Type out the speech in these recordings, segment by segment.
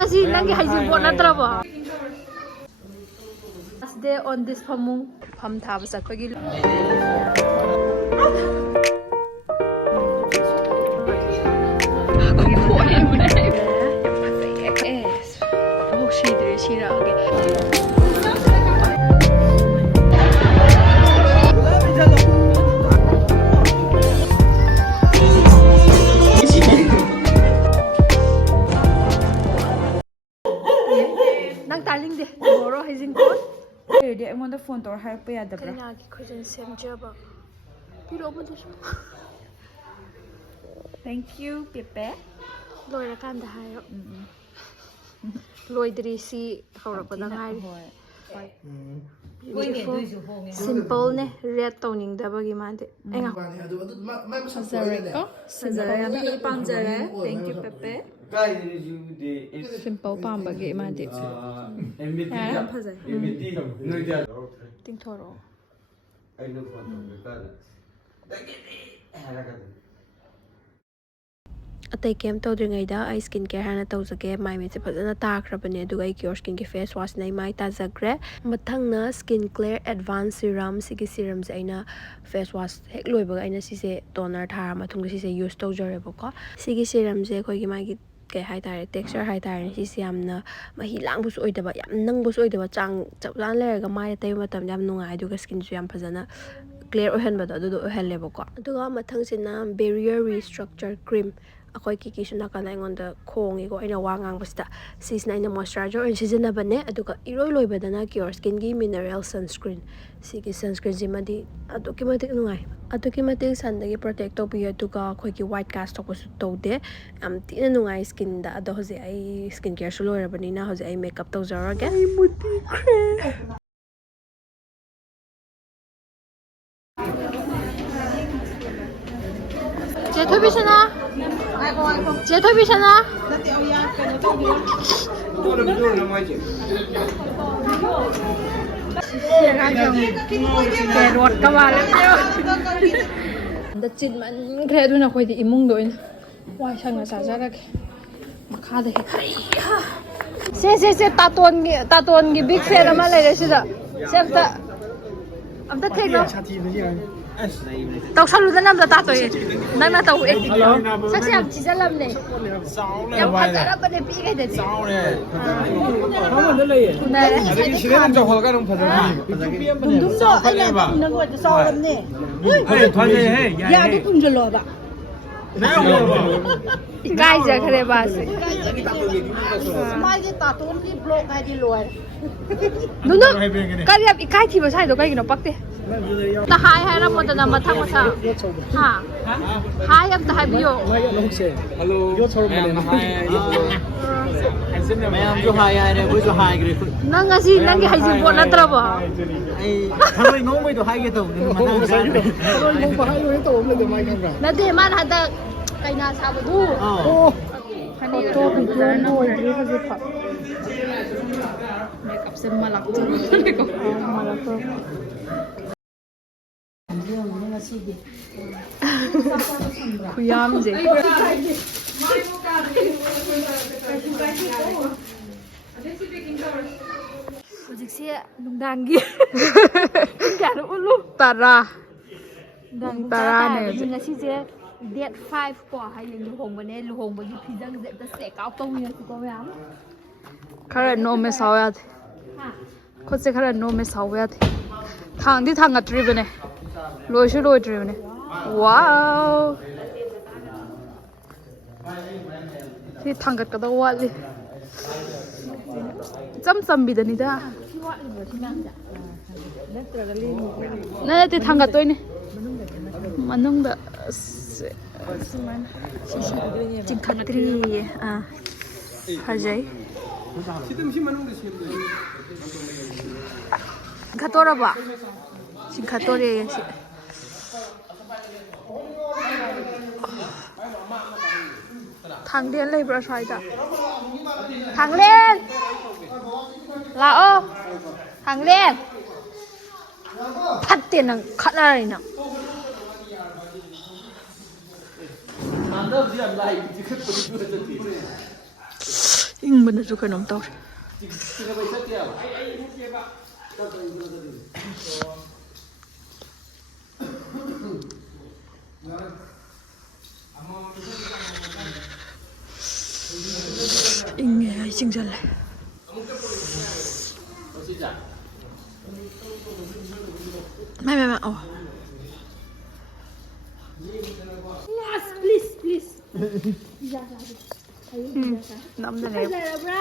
Kasi nangi Heijingpot natraba. Last day on this Pham thaba satpagi. Nang taling deh, tomorrow Heijingpot. Dia aingondda phone tor harpa yadabra. Kainagi khojin semjaba. Piro budusu. Thank you, Pepe. Loira kanda hayo. Loidri si hawrapda ngai. Simple ne red toning dabagi mande. Enga. Sajare pamjare. Thank you, Pepe. Simple pambagi mande. Yam phajai. Tingthoro. Atai kem tawdringaida ai skin care hana tawjage mai me che phajana takrabane aduga ai CureSkin ki face wash nei mai tajagre mathangna skin clear advanced serum sigi serum je aina face wash hek loibaga aina sise toner thara mathung sise use tawjarebo ko sigi serum je khoi gi mai gi ke hai tare texture hai tare sise yamna mahi langbus oidaba yam nangbus oidaba chang chaplan leraga mai tai matam yam nungai aduga skin ju yam phajana clear ohenbada adu ohenlebo ko aduga mathang sina barrier restructure cream akhoi ki suna kana ingonda khongi ko aina wa ngang basta sisna ina moisturizer and season bane aduga iroi loibadana CureSkin gi mineral sunscreen sigi sunscreen jimadi aduki matik sandagi protect to bi aduga khoi ki white cast to su tode am tina nungai skin da ado hoje ai skin care su loirabani na hoje ai makeup to zarage ai muti cream 제 토비잖아. 제 토비잖아. 대롯 가발래요. 나진만 그래도 나 거기 이몽도 있는. 와, 상가 자자라게. 막하대. 세세세 따톤기 빅 팬 아마 레시다. 셰프다. 아무튼 태그. tao sao luôn năm giờ ta rồi năm nay tao ấy chắc xem chỉ ra làm này em phải ra bên đây bị cái gì đúng rồi anh em nó gọi là sao làm này ya đi cùng rồi bà cái giờ cái bà mai cái ta tốn cái blog hay đi lùi đúng đó cái gì cái thì mà sai rồi cái gì nó bắt đi ta hai ra một tờ mà thằng mà sao hả hai em ta hai bio hello mấy em cho hai này với cho hai cái nang ngasi nang cái Heijingpot natra ba thằng ấy ngóng với tụi hai cái tàu mà ngóng với hai cái tàu lên được mai không cả nãy thì mà hắn ta cái nào sao vậy thu photo picture nó cái gì vậy makeup xem mà lắc chứ mà lắc thôi kuyam제 hojikse nungdangi karo ulu tara ne ngasi je date 5 ko hayin luhongba gi phijang je ta se kaw ko ni ko yam khara no me sawya ha khose khara no me sawya thang di thang atri bane loi shu loi tri bane wow si thang gat ka da wali cham bi da ni da na te thang gat toi ni manung da chingkhatri hajai khatora ba chingkhatore si thanglen leibra saida thanglen lao thanglen phat tiền nang khat na ri na ꯏꯪꯕꯅꯁꯨ ꯀꯩꯅꯣꯝ ꯇꯧꯔꯦ ꯏꯪꯉꯦ ꯑꯩ ꯆꯤꯡꯖꯜꯂꯦ ꯃꯥꯏ ꯑꯣ ꯅꯝꯗꯅꯦ ꯐꯖꯔꯕ꯭ꯔꯥ?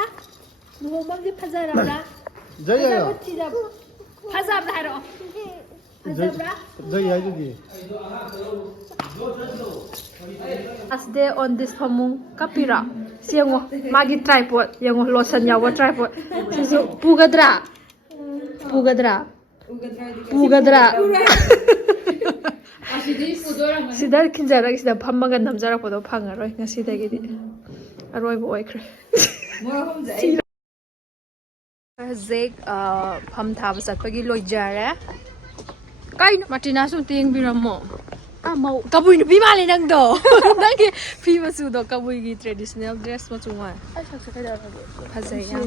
ꯂꯨꯍꯣꯡꯕꯝꯗꯤ ꯐꯖꯔꯕ꯭ꯔꯥ? 저희요.ꯐꯖꯕ꯭ꯔꯥ ꯍꯥꯏꯔꯛꯑꯣ. ꯐꯖꯕ꯭ꯔꯥ? 저희 해주기. Last day on this ꯐꯃꯨꯡ ꯀꯞꯄꯤꯔꯣ ꯁꯤ ꯌꯦꯡꯉꯣ ꯃꯥꯒꯤ ꯇ꯭ꯔꯥꯏꯄꯣꯠ ꯌꯦꯡꯉꯣ ꯂꯣꯁꯟ ꯌꯥꯎꯕ ꯇ꯭ꯔꯥꯏꯄꯣꯠ ꯁꯤꯁꯨ ꯄꯨꯒꯗ꯭ꯔꯥ ꯁꯤꯗ ꯈꯤꯟꯖꯔꯒ ꯁꯤꯗ ꯐꯝꯃꯒ ꯅꯝꯖꯔꯛꯄꯗꯣ ꯐꯪꯉꯔꯣꯏ ꯉꯁꯤꯗꯒꯤꯗꯤ ꯑꯔꯣꯏꯕ ꯑꯣꯏꯈ꯭ꯔꯦ ꯍꯧꯖꯤꯛ ꯐꯝ ꯊꯥꯕ ꯆꯠꯄꯒꯤ ꯂꯣꯏꯖꯔꯦ ꯀꯩꯅꯣ ꯃꯥꯔꯇꯤꯅꯥꯁꯨ ꯑꯝꯇ ꯌꯦꯡꯕꯤꯔꯝꯃꯣ ꯀꯕꯨꯏ ꯅꯨꯄꯤ ꯃꯥꯜꯂꯦ ꯅꯪꯗꯣ ꯅꯪꯒꯤ ꯐꯤ ꯃꯆꯨꯗꯣ ꯀꯕꯨꯏꯒꯤ ꯇ꯭ꯔꯦꯗꯤꯁꯅꯦꯜ ꯗ꯭ꯔꯦꯁ ꯃꯆꯨ ꯃꯥꯜꯂꯦ ꯐꯖꯩ ꯌꯥꯝ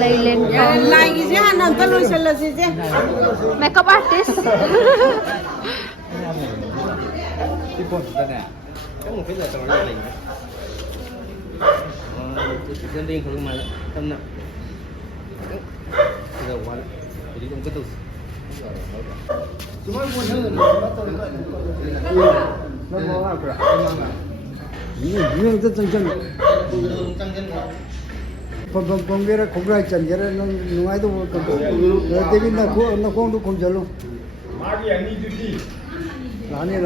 ꯂꯩꯂꯦꯟ ꯂꯥꯏꯒꯤꯁꯦ ꯍꯥꯟꯅ ꯑꯝꯇ ꯂꯣꯏꯁꯤꯜꯂꯁꯤꯁꯦ ꯃꯦꯀꯞ ꯑꯥꯔꯇꯤꯁ 유행도 짱짱. 범범범게라 고그라이 짠게라 누가이도 뭐 대빈나 나 공도 공절로. 마리 아니듯이. 나네.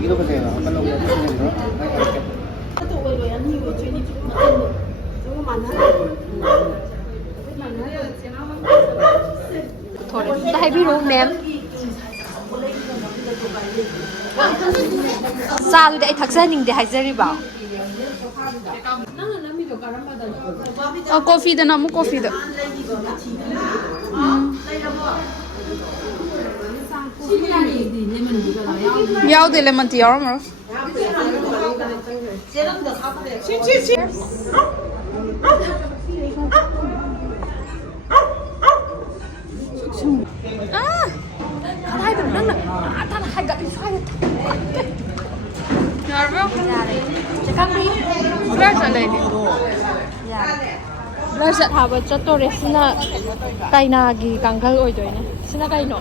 이거 보세요. 팔로우 ꯊꯣꯔꯦ ꯍꯥꯏꯕꯤꯔꯛꯑꯣ ꯃꯦꯝ ꯆꯥꯗꯨꯗꯤ ꯑꯩ ꯊꯛꯆꯅꯤꯡꯗꯦ ꯍꯥꯏꯖꯔꯤꯕ ꯀꯣꯐꯤꯗꯅ ꯑꯃꯨꯛ ꯀꯣꯐꯤꯗ ꯌꯥꯎꯗꯦ ꯂꯦꯃꯟ ꯇꯤ ꯌꯥꯎꯔꯝꯃꯔꯣꯏ ꯀꯗꯥꯏꯗꯅꯣ ꯅꯪꯅ ꯇꯥꯅ ꯍꯥꯏꯒꯠꯂꯤ ꯁ꯭ꯋꯥꯏꯗ ꯌꯥꯔꯕ꯭ꯔꯣ? ꯌꯥꯔꯦ ꯆꯦꯀꯥꯡꯕꯤ ꯕ꯭ꯂꯔ ꯆꯠꯂꯦꯗꯤ ꯌꯥꯔꯦ ꯕ꯭ꯂꯔ ꯆꯠ ꯍꯥꯕ ꯆꯠꯇꯣꯔꯦ ꯁꯤꯅ ꯀꯩꯅꯥꯒꯤ ꯀꯥꯡꯈꯜ ꯑꯣꯏꯗꯣꯏꯅꯦ ꯁꯤꯅ ꯀꯩꯅꯣ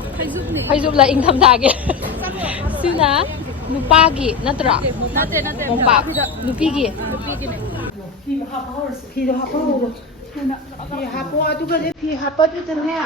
ꯐꯩꯖꯨꯞꯂ ꯏꯪꯊꯝꯊꯥꯒꯤ ꯁꯤꯅ ꯅꯨꯄꯥꯒꯤ ꯅꯠꯇ꯭ꯔꯣ ꯅꯠꯇꯦ ꯃꯣꯝꯄꯥꯛ ꯅꯨꯄꯤꯒꯤ ꯐꯤꯗꯣ ꯍꯥꯞꯄꯍꯧꯔꯣ ꯐꯤ ꯍꯥꯞꯄꯣ ꯑꯗꯨꯒꯅꯦ ꯐꯤ ꯍꯥꯞꯄꯗꯨꯗꯅꯦ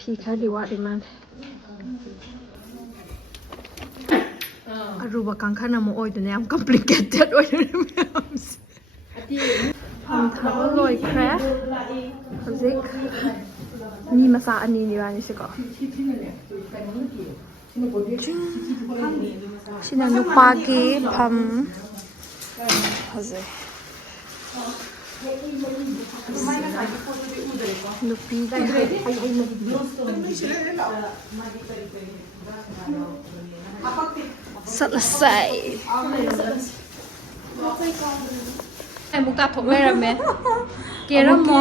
ꯐꯤ ꯈꯔꯗꯤ ꯋꯥꯠꯂꯤ ꯃꯥꯜꯂꯦ ꯑꯔꯨꯕ ꯀꯥꯡꯈꯜ ꯑꯃ ꯑꯣꯏꯗꯅ ꯌꯥꯝ ꯀꯝꯄ꯭ꯂꯤꯀꯦꯇꯦꯠ ꯑꯣꯏꯗꯣꯏꯅꯦ ꯃꯌꯥꯝꯁꯦ ꯐꯝ ꯊꯥꯕ ꯂꯣꯏꯈ꯭ꯔꯦ ꯍꯧꯖꯤꯛ ꯃꯤ ꯃꯆꯥ ꯑꯅꯤꯅꯤ ꯏꯕꯥꯅꯤꯁꯦꯀꯣ ꯁꯤꯅ ꯅꯨꯄꯥꯒꯤ ꯐꯝ ꯐꯖꯩ ꯅꯨꯄꯤꯒꯤ ꯆꯠꯂꯁꯦ ꯑꯃꯨꯛ ꯇꯥꯊꯣꯛ ꯂꯩꯔꯝꯃꯦ ꯀꯦꯔꯝꯃꯣ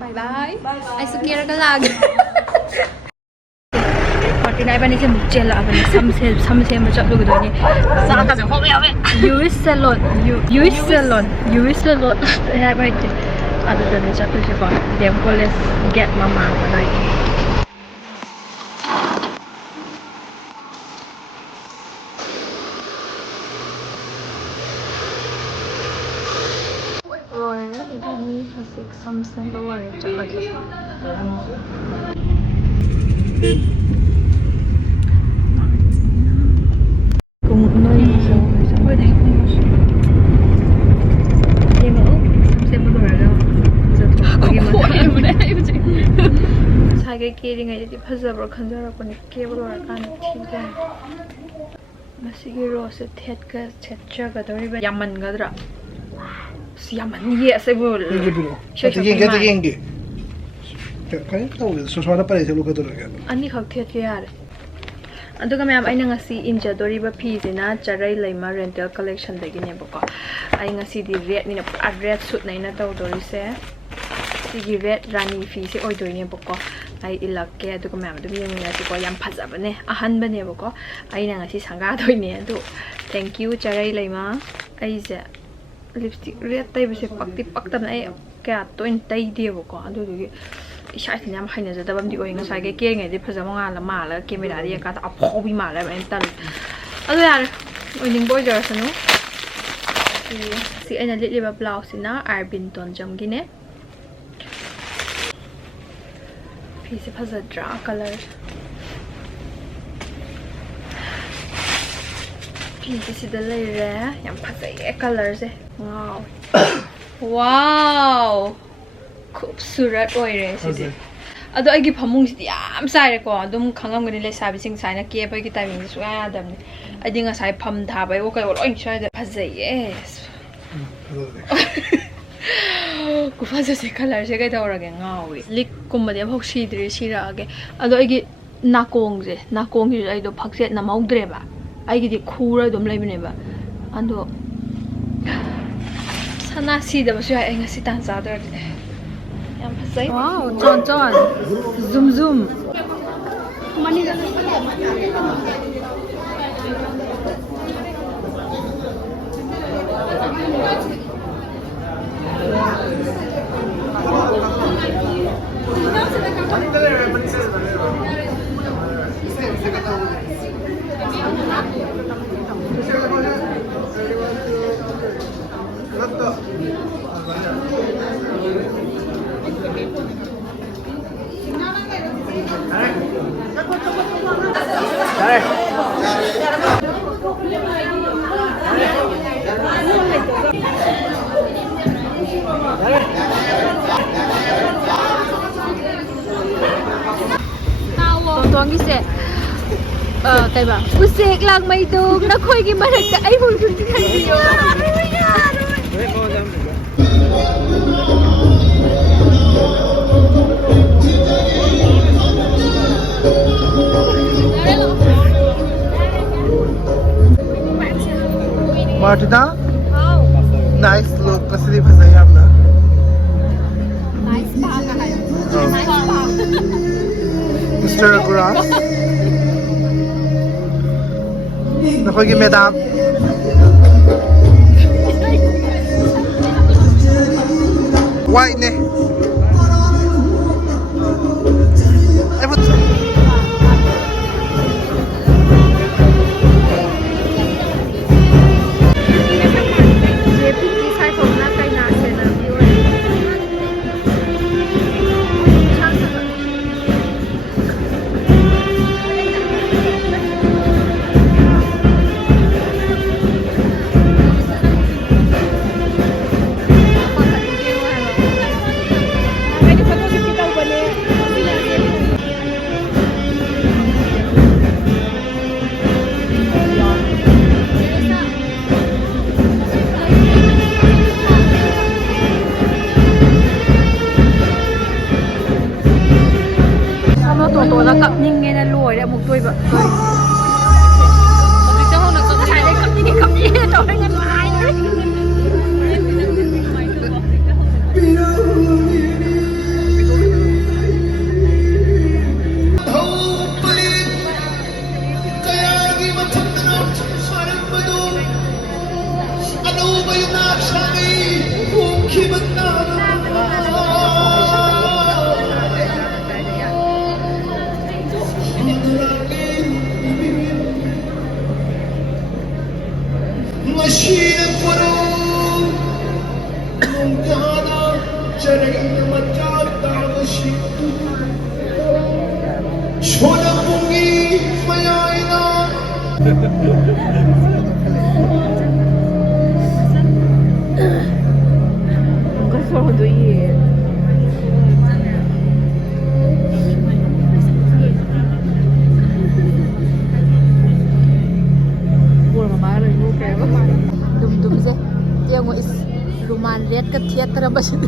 ꯕꯥꯏ ꯕꯥꯏ ꯑꯩꯁꯨ ꯀꯦꯔꯒ ꯂꯥꯛꯑꯒꯦ ꯃꯥꯔꯇꯤꯅꯥ ꯏꯕꯥꯅꯤꯁꯦ ꯑꯃꯨꯛ ꯆꯦꯜꯂꯛꯑꯕꯅꯤ ꯁꯝ ꯁꯦꯝꯕ ꯆꯠꯂꯨꯒꯗꯣꯏꯅꯤ ꯆꯥꯛꯀꯁꯦ ꯍꯣꯕ ꯌꯥꯎꯋꯦ ꯌꯨꯏꯁ ꯁꯦꯂꯣꯟ ꯍꯥꯏꯕ ꯍꯩꯇꯦ ꯑꯗꯨꯗꯅꯦ ꯆꯠꯇꯣꯏꯁꯦꯀꯣ ꯗꯦꯝ ꯀꯣꯂꯦꯖ ꯒꯦꯠ ꯃꯃꯥꯡꯗ ꯂꯩ ꯂꯣꯏꯔꯦ ꯏꯕꯥꯅꯤ ꯍꯧꯖꯤꯛ ꯁꯝ ꯁꯦꯝꯕ ꯂꯣꯏꯔꯦ ꯆꯠꯂꯒꯦ ꯄꯨꯡ ꯅꯣꯏ ꯉꯁꯥꯏꯒꯩ ꯀꯦꯔꯤꯉꯩꯗꯗꯤ ꯐꯖꯕ꯭ꯔꯥ ꯈꯟꯖꯔꯛꯄꯅꯦ ꯀꯦꯕ ꯂꯣꯏꯔꯀꯥꯟꯗ ꯊꯤꯕ ꯃꯁꯤꯒꯤ ꯔꯣꯁꯁꯦ ꯊꯦꯠꯆꯒꯗꯧꯔꯤꯕ ꯌꯥꯝꯃꯟꯒꯗ꯭ꯔꯥ yaman yes I will. Ani khakthia ke yar. Aduga ma'am aina ngasi injadoriba feesina charai laima rental collection dagi ne bako. Ai ngasi di red ni na red suit na ina tawdorise. Sigi red rani fee se oidoi ne bako. Ai ilakke aduga ma'am dum yengina ko yam phajaba ne ahan bane bako. Aina ngasi sanga doi ne adu. Thank you charai laima. Ai je lipstick red type se pakti paktam ai kya to in tai debo ko adu gi isha tin yam haina jada bam di oi nga sai ge ke ngai di phaja ma la ma la camera ri ka ta aphobi ma la en tal adu yar oi ning boy jar sanu si aina lit liba blouse na arbin ton jam gi ne fi se phaja dra color This is the layer. Yam phasai colors eh. Wow. Wow. Khubsurat oi re sidi. Ado agi phamung sidi yam sai re ko adum khangam gani le sabi sing sai na ke pa gi timing su ya dam ni. Adi nga sai pham tha bai o kai loi sai da phasai yes. Ku phasa se color se kai dawra ge ngawi. Lik kum de phok si dre si ra ge. Ado agi nakong ji ai do phakset na maudre ba. I get cooler, don't blame me never. And Sana see the was your sit and other. Wow, John. Zoom. Money. Tuang gise kai ba usek lang mai dog na khoi gi marak ta ai bol kun kan diyo Martina? How? Nice look. Kasi pasayam na. Nice pa ka kayo. Nice pa. Mr. Grass. Nakoy madam. White ne. dumdumse yango is ruman red ka theater ba siya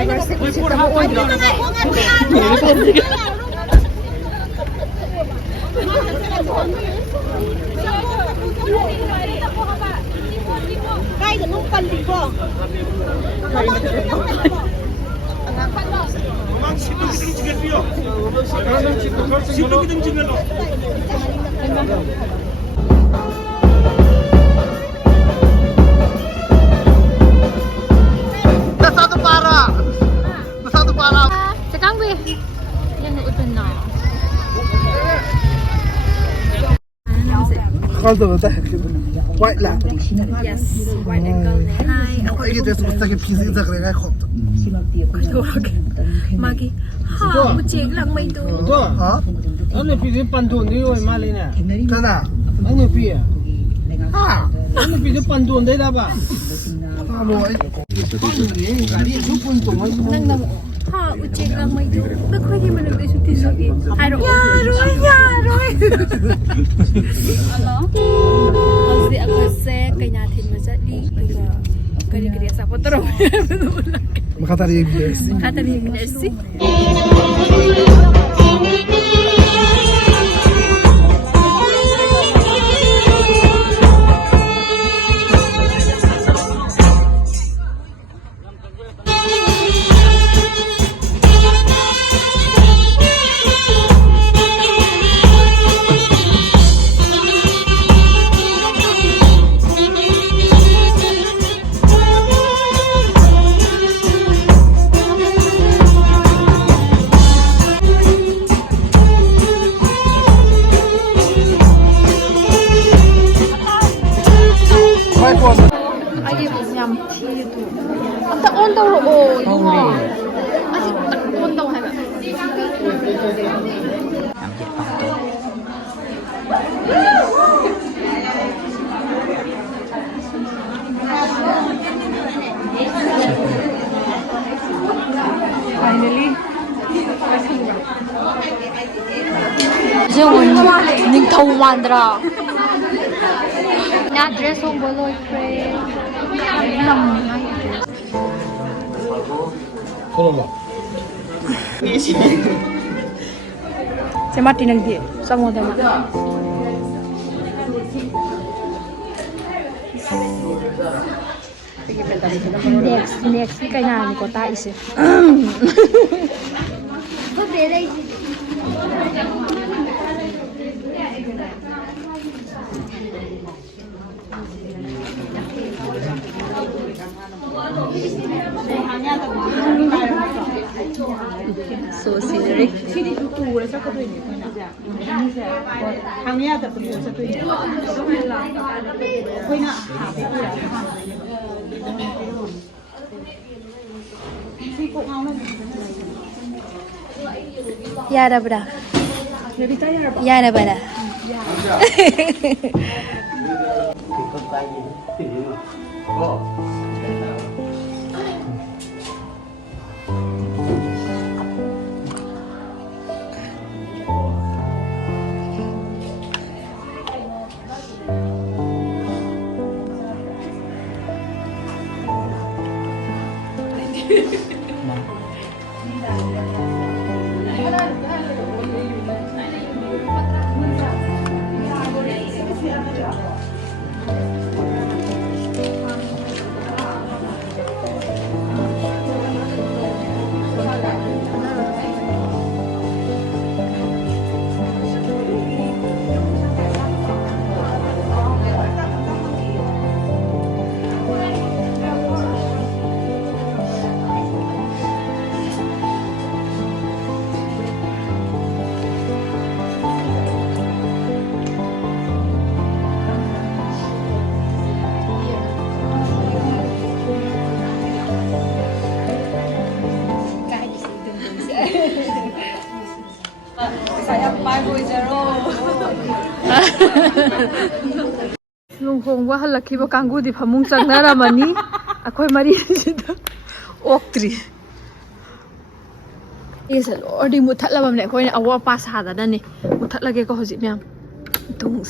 subscribers si tamo oidro Kai da nung pandi ko. Nasaan para? Nasaan para? Sekarang be yang udah na Kaldı da. White la. Yes, white ankle ne. Hi. Ako iki dress ko taki piece in zakre ngai khop. Magi. Ha, mu chek lang mai tu. Ha? Ano pili pandun ni oi mali na. Tana. Ano pili? Ha. Ano pili pandun dai da ba? Amo ai. Gari ju pun to mai. Nang nang. Ha, mu chek lang mai tu. Na khoi ki manang dai su ti su ki. Hai ro. Ya roi. Hausi ako se kay natin masali. Kari-kari sa potro. Makatari dress. Katari merci. Ay yam thi tu ta on daw ro yung asi on daw hai ba finally Jung ning thau mandra na dress hong boloi pre nam ngai Tolong. se mati nang di samo da next ni kai na ni ko ta ise ko de dai So scenic. Sidi tu ra sa ka doin ko na. Hangya da pu sa tu. Koi na ha pe ku ra. Si ko ngau na. Yara bra. Yara bra. Luhongba halakhiba kanggu di phamung changnara mani akhoi mari sida oktri esa lordi muthatlabam ne khoi awa pa sa da ni muthatlage ko hoji myam dung